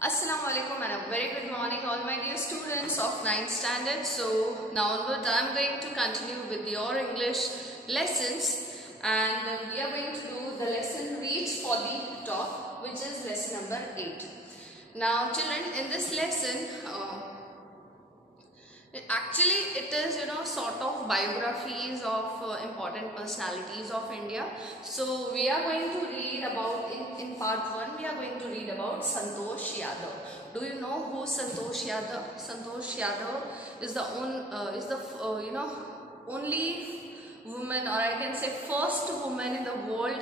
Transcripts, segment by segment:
Assalamu alaikum and a very good morning all my dear students of 9th standard. So now onwards I am going to continue with your English lessons, and we are going to do the lesson Reach for the Top, which is lesson number 8. Now children, in this lesson actually it is sort of biographies of important personalities of India. So we are going to read about in part 1 we are going to read about Santosh Yadav. Do you know who Santosh Yadav? Santosh Yadav is the only woman, or I can say first woman in the world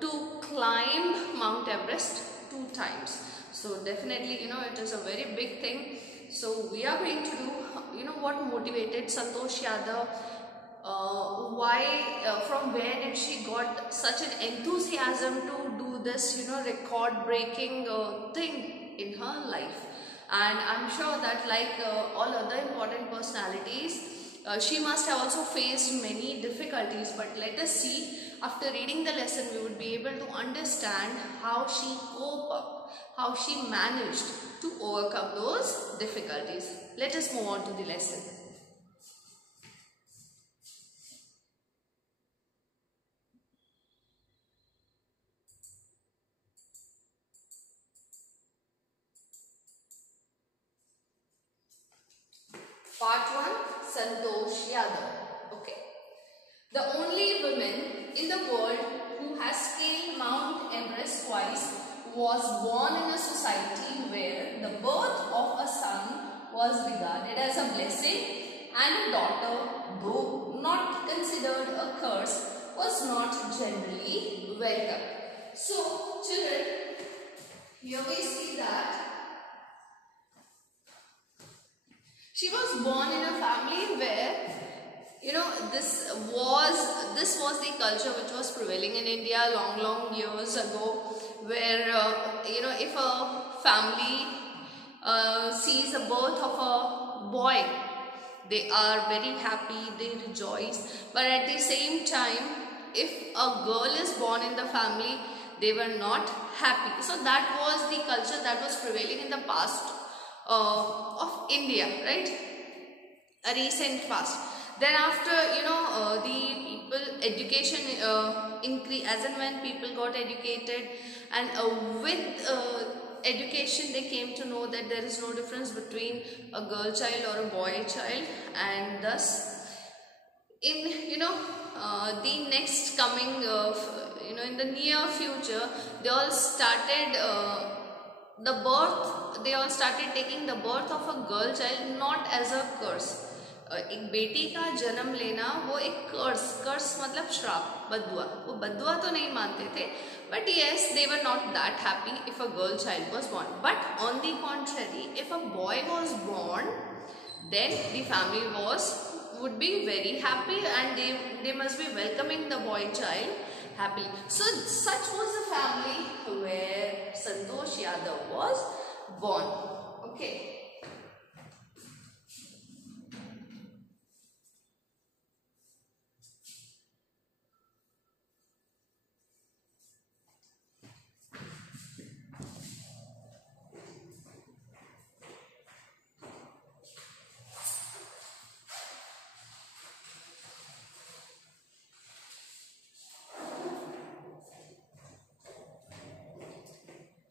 to climb Mount Everest 2 times. So definitely it is a very big thing. So we are going to do what motivated Santosh Yadav, why, from where did she got such an enthusiasm to do this record breaking thing in her life. And I'm sure that like all other important personalities, she must have also faced many difficulties, but let us see. After reading the lesson, we would be able to understand how she coped up, how she managed to overcome those difficulties. Let us move on to the lesson. Part 1, Santosh Yadav. Okay. The only woman in the world who has scaled Mount Everest twice was born in a society where the birth of a son was regarded as a blessing, and a daughter, though not considered a curse, was not generally welcome. So children, here we see that she was born in a family where this was the culture which was prevailing in India long years ago, where if a family sees the birth of a boy, they are very happy, they rejoice. But at the same time, if a girl is born in the family, they were not happy. So that was the culture that was prevailing in the past of India, right? A recent past. Then after the people education increase, as and when people got educated, and with education they came to know that there is no difference between a girl child or a boy child, and thus in the next coming in the near future, they all started taking the birth of a girl child not as a curse. एक बेटी का जन्म लेना वो एक कर्स मतलब श्राप, बद्दुआ. वो बद्दुआ तो नहीं मानते थे, but yes, they were not that happy if a girl child was born. But on the contrary, if a boy was born, then the family would be very happy, and they must be welcoming the boy child happily. So such was the family where Santosh Yadav was born. Okay.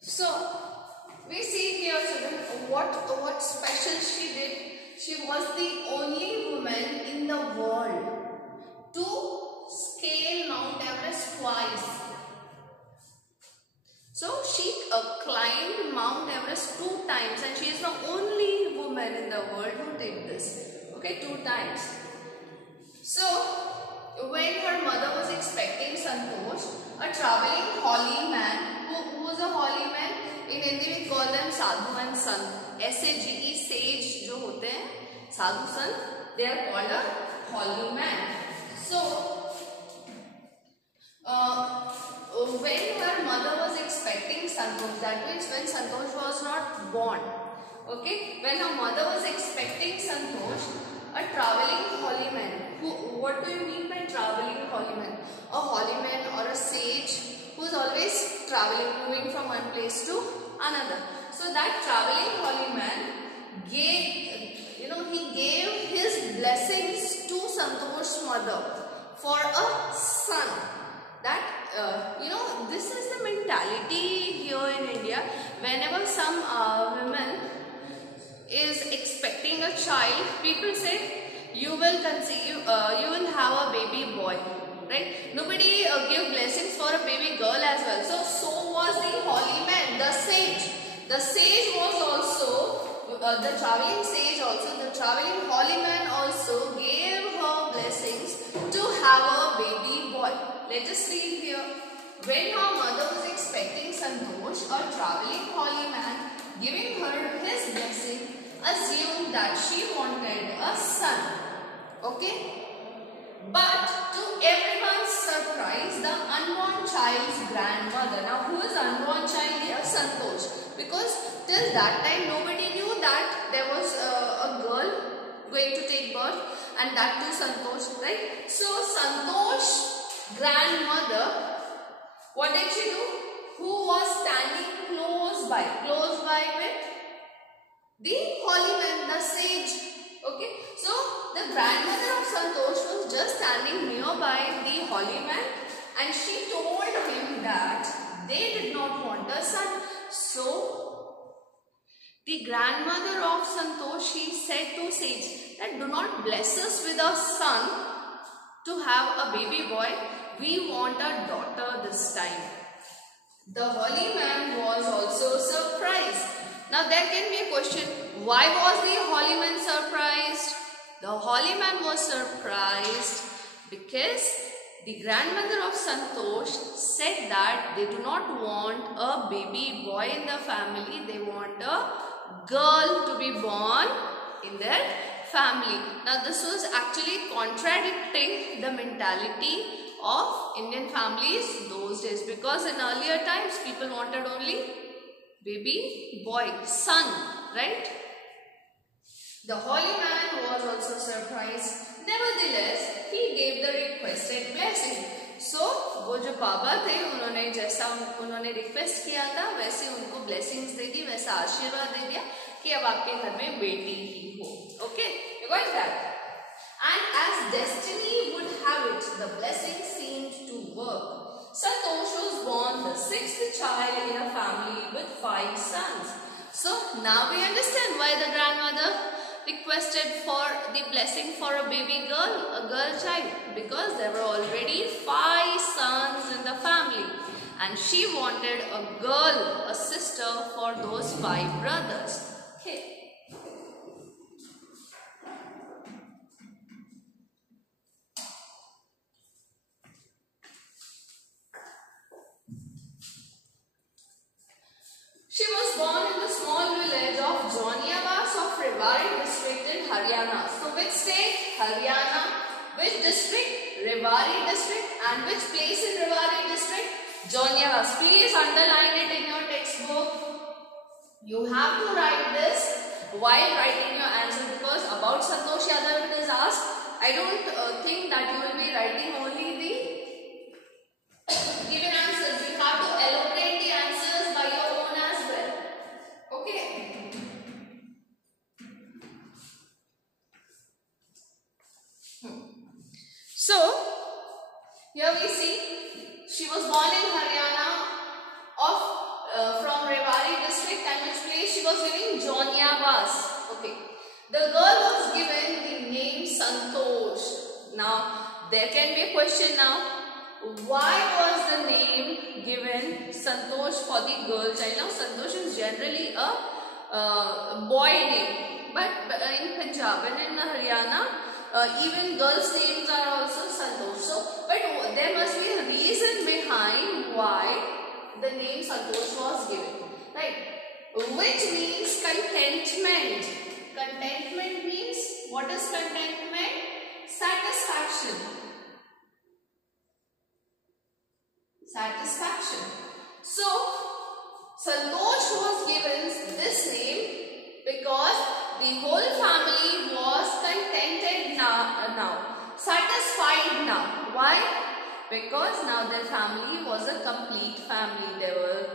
So we see here children what special she did. She was the only woman in the world to scale Mount Everest twice. So she climbed Mount Everest 2 times, and she is the only woman in the world who did this. Okay, 2 times. So when her mother was expecting Santosh, a traveling holy man, who was a holy man, in Hindi we call them sadhu and sant. SAGE, sage जो होते हैं, sadhu sant, they are called a holy man. So when her mother was expecting Santosh, that means when Santosh was not born, okay, when her mother was expecting Santosh, a traveling holy man. What do you mean by traveling holy man? A holy man or a sage who is always traveling, moving from one place to another. So that that traveling holy man gave, he gave his blessings to Santosh's mother for a son. That, this is the mentality here in India. Whenever some women is expecting a child, people say, you will conceive, you will have a baby boy, right? Nobody give blessings for a baby girl as well. So was the holy man, the sage. The sage was also, the traveling sage also, the traveling holy man also gave her blessings to have a baby boy. Let us read here. When her mother was expecting Santosh, a traveling holy man giving her his blessing, assumed that she wanted a son. Okay? But to everyone's surprise, the unborn child's grandmother. Now, who is unborn child here? Santosh. Because till that time, nobody knew that there was a girl going to take birth, and that too Santosh, right? So, Santosh's grandmother, what did she do? Who was standing close by with the holy man, the sage. Okay, so the grandmother of Santosh was just standing nearby the holy man, and she told him that they did not want a son. So the grandmother of Santosh, she said to sage that do not bless us with a son to have a baby boy. We want a daughter this time. The holy man was also surprised. Now there can be a question, why was the holy man surprised? The holy man was surprised because the grandmother of Santosh said that they do not want a baby boy in the family, they want a girl to be born in their family. Now this was actually contradicting the mentality of Indian families those days, because in earlier times people wanted only baby boy, son, right? The holy man was also surprised. Nevertheless, he gave the requested blessing. So, वो जो बाबा थे, उन्होंने जैसा उन्होंने request किया था, वैसे उनको ब्लेसिंग्स दे दी, वैसा आशीर्वाद दे दिया कि अब आपके घर में बेटी ही हो. Okay, you got that? And as destiny would have it, the blessing seemed to work. Santosh was born the sixth child in a family with 5 sons. So now we understand why the grandmother requested for the blessing for a baby girl, a girl child, because there were already 5 sons in the family, and she wanted a girl, a sister for those 5 brothers. Okay. She was born in the small village of Joniabas of Rewari district in Haryana. So which state? Haryana. Which district? Rewari district. And which place in Rewari district? Joniabas. Please underline it in your textbook. You have to write this while writing your answer, because about Santosh Yadav it is asked. I don't think that you will be writing only the given answers. You have to elaborate the answers by your own as well. Okay. So, here we see she was born in Haryana from Rewari district, and which place she was living? Joniabas. Okay. The girl was given the name Santosh. Now, there can be a question now. Why was the name given Santosh for the girl child? Now, Santosh is generally a boy name, but in Punjab and in Haryana, even girls' names are also Santosh. So, but there must be a reason behind why the name Santosh was given, right? Which means contentment. Contentment means, what is contentment? Satisfaction. Satisfaction. So, Santosh was given this name because the whole family was contented now, satisfied now. Why? Because now their family was a complete family. There were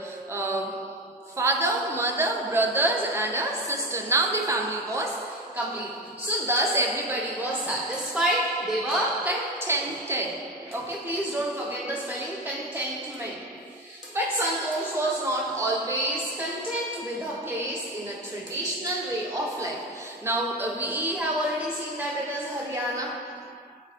father, mother, brothers and a sister. Now the family was complete. So thus everybody was satisfied. They were contented. Okay, please don't forget the spelling contentment. But Santosh was not always content with her place in a traditional way of life. Now we have already seen that it is Haryana,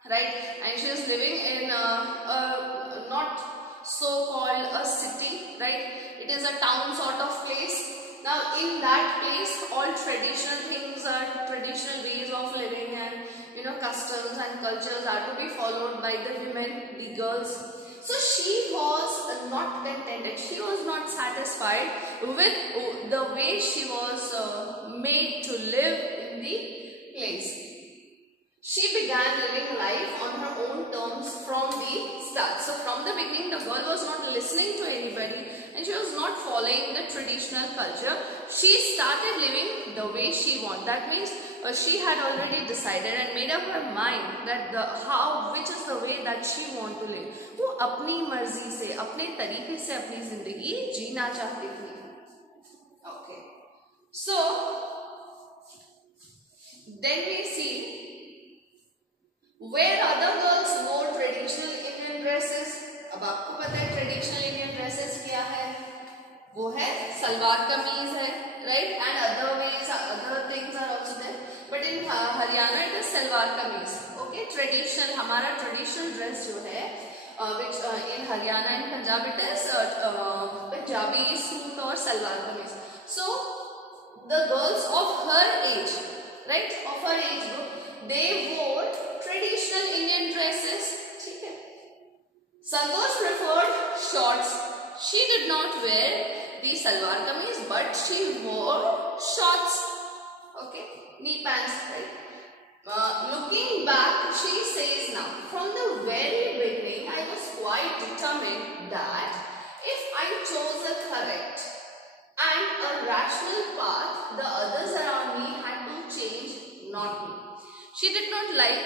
right? And she is living in a not so called a city, right? It is a town sort of place. Now in that place all traditional things are traditional ways of living, and customs and cultures are to be followed by the women, the girls. So she was not contented. She was not satisfied with the way she was made to live in the place. She began living life on her own terms from the start. So from the beginning the girl was not listening to anybody and she was not following the traditional culture. She started living the way she wanted. That means she had already decided and made up her mind that which is the way that she want to live. वो अपनी मर्जी से, अपने तरीके से अपनी जिंदगी जीना चाहती थी. Okay. So then we see where other girls wore traditional Indian dresses. अब आपको पता है traditional Indian dresses क्या है? वो है सलवार कमीज है, right? And other things are also there. But in Haryana it is salwar kameez. Okay, traditional हमारा traditional dress जो है, which in Haryana and Punjab it is Punjabi suit or salwar kameez. So the girls of her age, right? Of her age group, they wore traditional Indian dresses. ठीक है. Santosh preferred shorts. She did not wear the salwar kameez, but she wore shorts. Okay, knee pants, right? Looking back, she says now, from the very beginning, I was quite determined that if I chose a correct and a rational path, the others around me had to change, not me. She did not like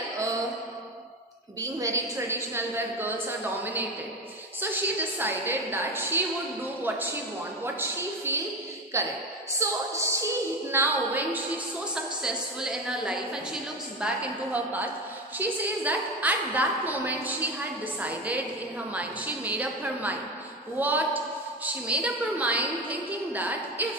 being very traditional where girls are dominated. So she decided that she would do what she want, what she feel correct. So she now, when she's so successful in her life and she looks back into her path, she says that at that moment she had decided in her mind, she made up her mind. What? She made up her mind thinking that if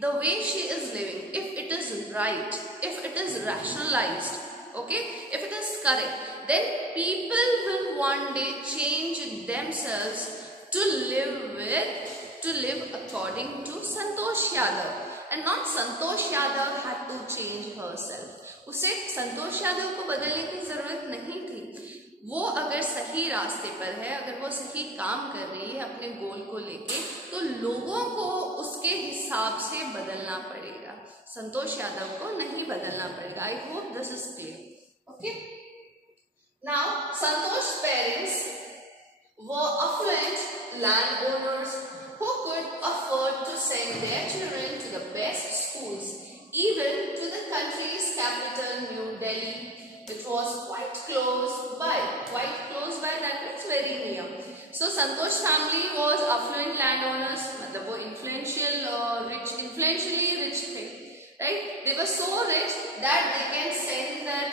the way she is living, if it is right, if it is rationalized, okay, if it is correct, then people will one day change themselves to live according to Santosh Yadav. And not Santosh Yadav had to change herself. उसे संतोष यादव को बदलने की जरूरत नहीं थी. वो अगर सही रास्ते पर है, अगर वो सही काम कर रही है अपने गोल को लेके, तो लोगों को उसके हिसाब से बदलना पड़ेगा. संतोष यादव को नहीं बदलना पड़ेगा. I hope this is clear. Okay. Now, Santosh's parents were affluent landowners who could afford to send their children to the best schools, even to the country's capital, New Delhi, which was quite close by. Quite close by, that means very near. So, Santosh's family was affluent landowners, मतलब वो influentially rich थे. Right? They were so rich that they can send their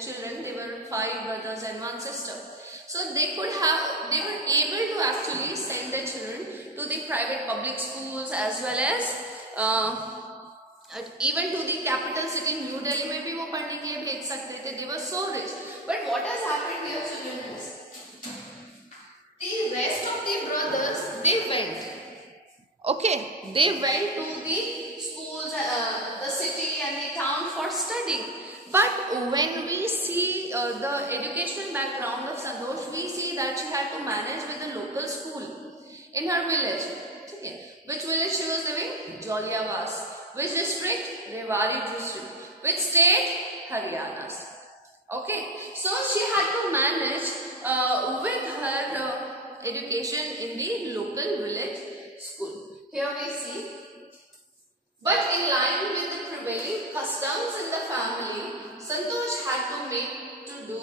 children, they were 5 brothers and 1 sister. So they were able to actually send their children to the private public schools as well as even to the capital city New Delhi में भी वो पढ़ने के लिए भेज सकते थे. They were so rich. But what has happened here, children, is the rest of the brothers, they went. Okay, they went to the the city and the town for studying. But when we see the educational background of Santosh, we see that she had to manage with the local school in her village. Okay. Which village she was living? Joliavas. Which district? Rewari district. Which state? Haryana. Okay. So she had to manage with her education in the local village school. Here we see. But in line with the prevailing customs in the family, Santosh had to make do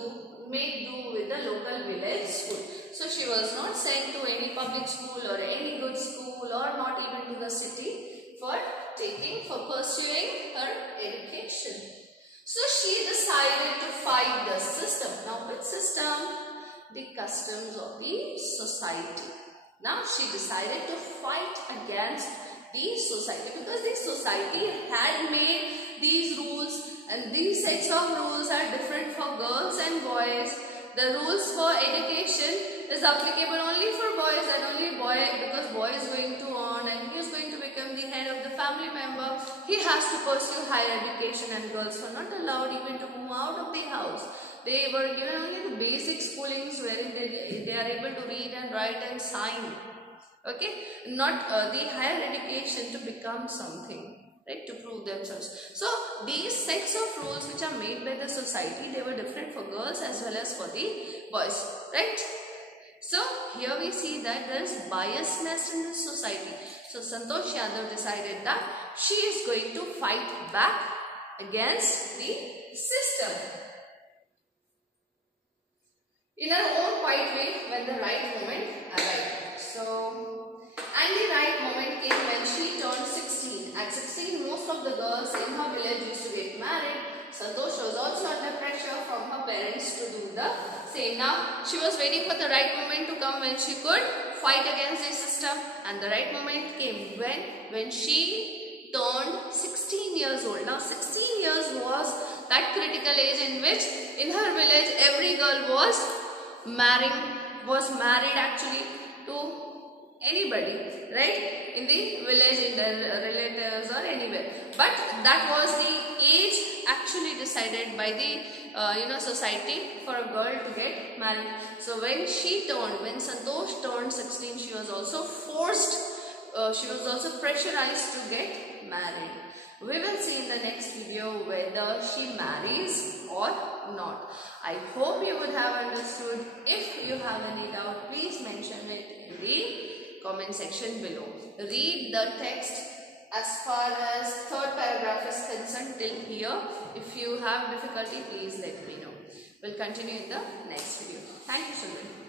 with the local village school. So she was not sent to any public school or any good school school or not even to the city for pursuing her education. So she decided to fight the system. Now which system? The customs of the society. Now she decided to fight against the society because the society had made these rules, and these sets of rules are different for girls and boys. The rules for education is applicable only for boys, and only because boy is going to earn and he is going to become the head of the family member. He has to pursue higher education, and girls were not allowed even to move out of the house. They were given only the basic schoolings wherein they are able to read and write and sign. Okay, not the higher education to become something, right, to prove themselves. So these sets of rules which are made by the society, they were different for girls as well as for the boys, right? So here we see that there is biasness in the society. So Santosh Yadav decided that she is going to fight back against the system in her own quiet way when the right moment arrived. And the right moment came when she turned 16. At 16, most of the girls in her village used to get married. Santosh was also under pressure from her parents to do the same. Now, she was waiting for the right moment to come when she could fight against the system. And the right moment came when she turned 16 years old. Now, 16 years was that critical age in which in her village every girl was married actually to anybody, right, in the village, in their relatives or anywhere. But that was the age actually decided by the society for a girl to get married. So when Santosh turned 16, she was also she was also pressurized to get married. We will see in the next video whether she marries or not. I hope you would have understood. If you have any doubt, please mention it in the comment section below. Read the text as far as third paragraph is concerned till here. If you have difficulty, please let me know. We'll continue in the next video. Thank you, children.